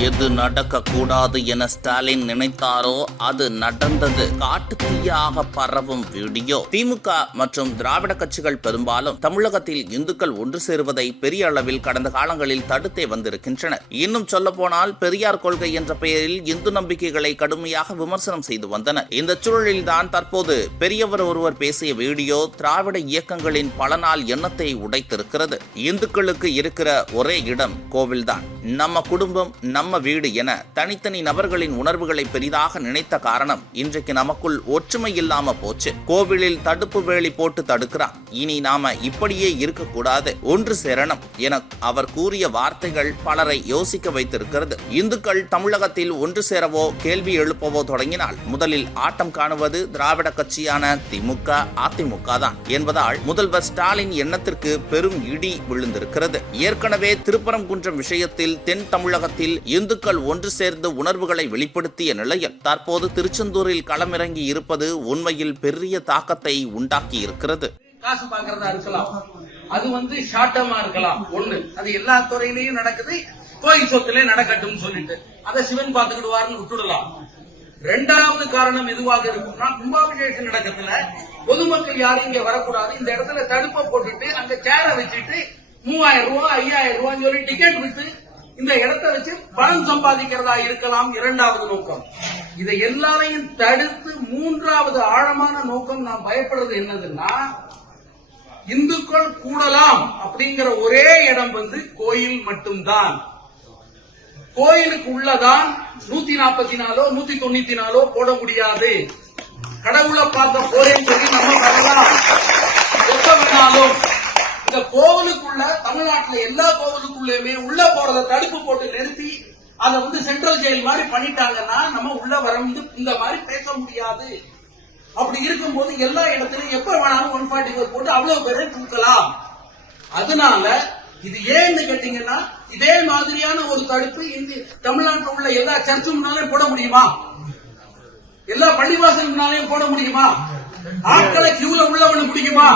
எது நடக்க கூடாது என ஸ்டாலின் நினைத்தாரோ அது நடந்தது. காட்டு தீயாக பரவும் வீடியோ. திமுக மற்றும் திராவிட கட்சிகள் பெரும்பாலும் தமிழகத்தில் இந்துக்கள் ஒன்று சேருவதை பெரிய அளவில் கடந்த காலங்களில் தடுத்தே வந்திருக்கின்றன இன்னும் சொல்ல போனால் பெரியார் கொள்கை என்ற பெயரில் இந்து நம்பிக்கைகளை கடுமையாக விமர்சனம் செய்து வந்தனர். இந்த சூழலில்தான் தற்போது பெரியவர் ஒருவர் பேசிய வீடியோ திராவிட இயக்கங்களின் பல நாள் எண்ணத்தை உடைத்திருக்கிறது. இந்துக்களுக்கு இருக்கிற ஒரே இடம் கோவில்தான். நம்ம குடும்பம் நம்ம வீடு என தனித்தனி நபர்களின் உணர்வுகளை பெரிதாக நினைத்த காரணம் இன்றைக்கு நமக்குள் ஒற்றுமை இல்லாம போச்சு. கோவிலில் தடுப்பு வேலி போட்டு தடுக்கிறான். இனி நாம இப்படியே இருக்கக்கூடாது. ஒன்று சேரணும் என அவர் கூறிய வார்த்தைகள் பலரை யோசிக்க வைத்திருக்கிறது. இந்துக்கள் தமிழகத்தில் ஒன்று சேரவோ கேள்வி எழுப்பவோ தொடங்கினால் முதலில் ஆட்டம் காணுவது திராவிட கட்சியான திமுக அதிமுக தான் என்பதால் முதல்வர் ஸ்டாலின் எண்ணத்திற்கு பெரும் இடி விழுந்திருக்கிறது. ஏற்கனவே திருப்பரங்குன்றம் விஷயத்தில் தென் தமிழகத்தில் இந்துக்கள் ஒன்று சேர்ந்து உணர்வுகளை வெளிப்படுத்திய நிலையில் தற்போது திருச்செந்தூரில் களமிறங்கி இருப்பது உண்மையில் பெரிய தாக்கத்தை உண்டாக்கி இருக்கிறது காசு பாக்குறதா இருக்கலாம். அது வந்து ஷார்ட்டமா இருக்கலாம். ஒண்ணு. அது எல்லா துறையிலையும் நடக்குது. கோயில் சொத்துல நடக்கட்டும் சொல்லிட்டு. அதை சிவன் பாத்துக்கிடுவாருன்னு விட்டுடலாம். ரெண்டாவது காரணம் எதுவாக இருக்கும்னா கும்பாபிஷேகம் நடக்கிறதுல பொதுமக்கள் யாரும் இங்க வரக்கூடாது. இந்த இடத்துல தடுப்பை போட்டுட்டு அங்க சேரை வச்சுட்டு மூவாயிரம் ரூபாய் ஐயாயிரம் ரூபாய் சொல்லி டிக்கெட் விட்டு இந்த இடத்தை வச்சு பணம் சம்பாதிக்கிறதா இருக்கலாம் இரண்டாவது நோக்கம். இதை எல்லாரையும் தடுத்து மூன்றாவது ஆழமான நோக்கம் நான் பயப்படுறது என்னதுன்னா இந்துக்கள் கூடலாம் அப்படிங்கிற ஒரே இடம் வந்து கோயில் மட்டும்தான். கோயிலுக்கு உள்ளதான் நூத்தி நாற்பத்தி நாலோ நூத்தி தொண்ணூத்தி நாலோ போட முடியாது. கடவுளை பார்க்க போறேன்னு சொல்லி நம்ம வரலாம் எப்ப வேணாலும் இந்த கோவிலுக்குள்ள தமிழ்நாட்டுல எல்லா கோவிலுக்குள்ளயுமே உள்ள போறத தடுப்பு போட்டு நிறுத்தி அதை வந்து சென்ட்ரல் ஜெயில் மாதிரி பண்ணிட்டாங்கன்னா நம்ம உள்ள வர வந்து இந்த மாதிரி பேச முடியாது. அப்படி இருக்கும்போது எல்லா இடத்துலயும் எப்ப வேணாலும் ஒன் ஃபார்ட்டி ஃபோர் போட்டு அவ்வளவு பேரை தூக்கலாம். அதனால இது ஏன்னு கேட்டீங்கன்னா இதே மாதிரியான ஒரு தடுப்பு இந்த தமிழ்நாட்டில் உள்ள எல்லா சர்ச்சு சர்ச்சுனாலையும் போட முடியுமா? எல்லா பள்ளிவாசல் முன்னாலையும் போட முடியுமா? ஆட்களை கியூல உள்ளவனு பிடிக்குமா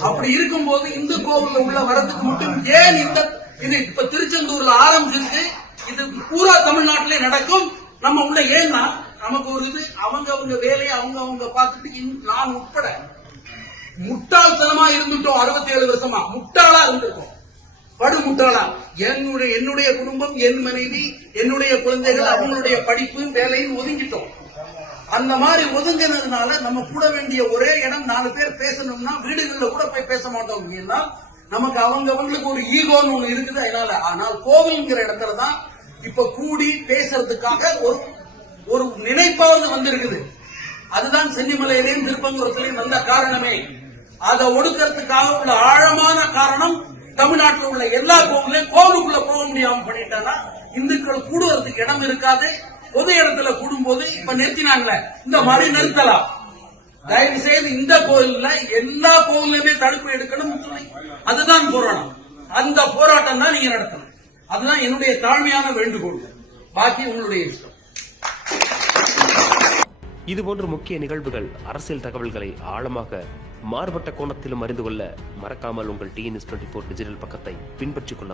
அப்படி இருக்கும்போது இந்த கோவில் உள்ள வரதுக்கு மட்டும் ஏன் இந்த இது இப்ப திருச்செந்தூர்ல ஆரம்பிச்சிருக்கு இது பூரா தமிழ்நாட்டிலே நடக்கும். நம்ம உள்ள ஏன்னா நமக்கு ஒரு இது அவங்க அவங்க வேலையை அவங்க அவங்க பார்த்துட்டு நான் உட்பட. முட்டாள்தனமா இருந்துட்டோம் அறுபத்தி ஏழு வருஷமா. முட்டாளா இருந்திருக்கோம். படு முட்டாளா. என்னுடைய என்னுடைய குடும்பம் என் மனைவி என்னுடைய குழந்தைகள் அவங்களுடைய படிப்பு வேலையும் ஒதுங்கிட்டோம். அந்த மாதிரி ஒதுங்கினதுனால நம்ம கூட வேண்டிய ஒரே இடம் நாலு பேர் பேசணும்னா வீடுகளில் கூட போய் பேச மாட்டோம். அப்படின்னா நமக்கு அவங்க அவங்களுக்கு ஒரு ஈகோன்னு ஒண்ணு இருக்குது அதனால. ஆனால் கோவில்ங்கிற இடத்துல தான் இப்ப கூடி பேசுறதுக்காக ஒரு ஒரு நினைப்பாவது வந்திருக்குது. அதுதான் சென்னிமலையிலையும் திருப்பங்குரத்திலையும் வந்த காரணமே. அதை ஒடுக்கிறதுக்காக உள்ள ஆழமான காரணம் தமிழ்நாட்டில் உள்ள எல்லா கோவிலையும் கோவிலுக்குள்ள போக முடியாம பண்ணிட்டாங்கன்னா இந்துக்கள் கூடுவதற்கு இடம் இருக்காது. பொது இடத்துல கூடும்போது இப்ப நிறுத்தினாங்களே இந்த மாதிரி நிறுத்தலாம். தயவு செய்து இந்த கோயில்ல எல்லா கோவிலுமே தடுப்பு எடுக்கணும் சொல்லி அதுதான் போராட்டம். அந்த போராட்டம் தான் நீங்க நடத்தணும். அதுதான் என்னுடைய தாழ்மையான வேண்டுகோள். பாக்கி உங்களுடைய இஷ்டம். இதுபோன்ற முக்கிய நிகழ்வுகள் அரசியல் தகவல்களை ஆழமாக மாறுபட்ட கோணத்திலும் அறிந்து கொள்ள மறக்காமல் உங்கள் டிஎன்எஸ் டுவெண்ட்டி ஃபோர் டிஜிட்டல் பக்கத்தை பின்பற்றிக் கொள்ள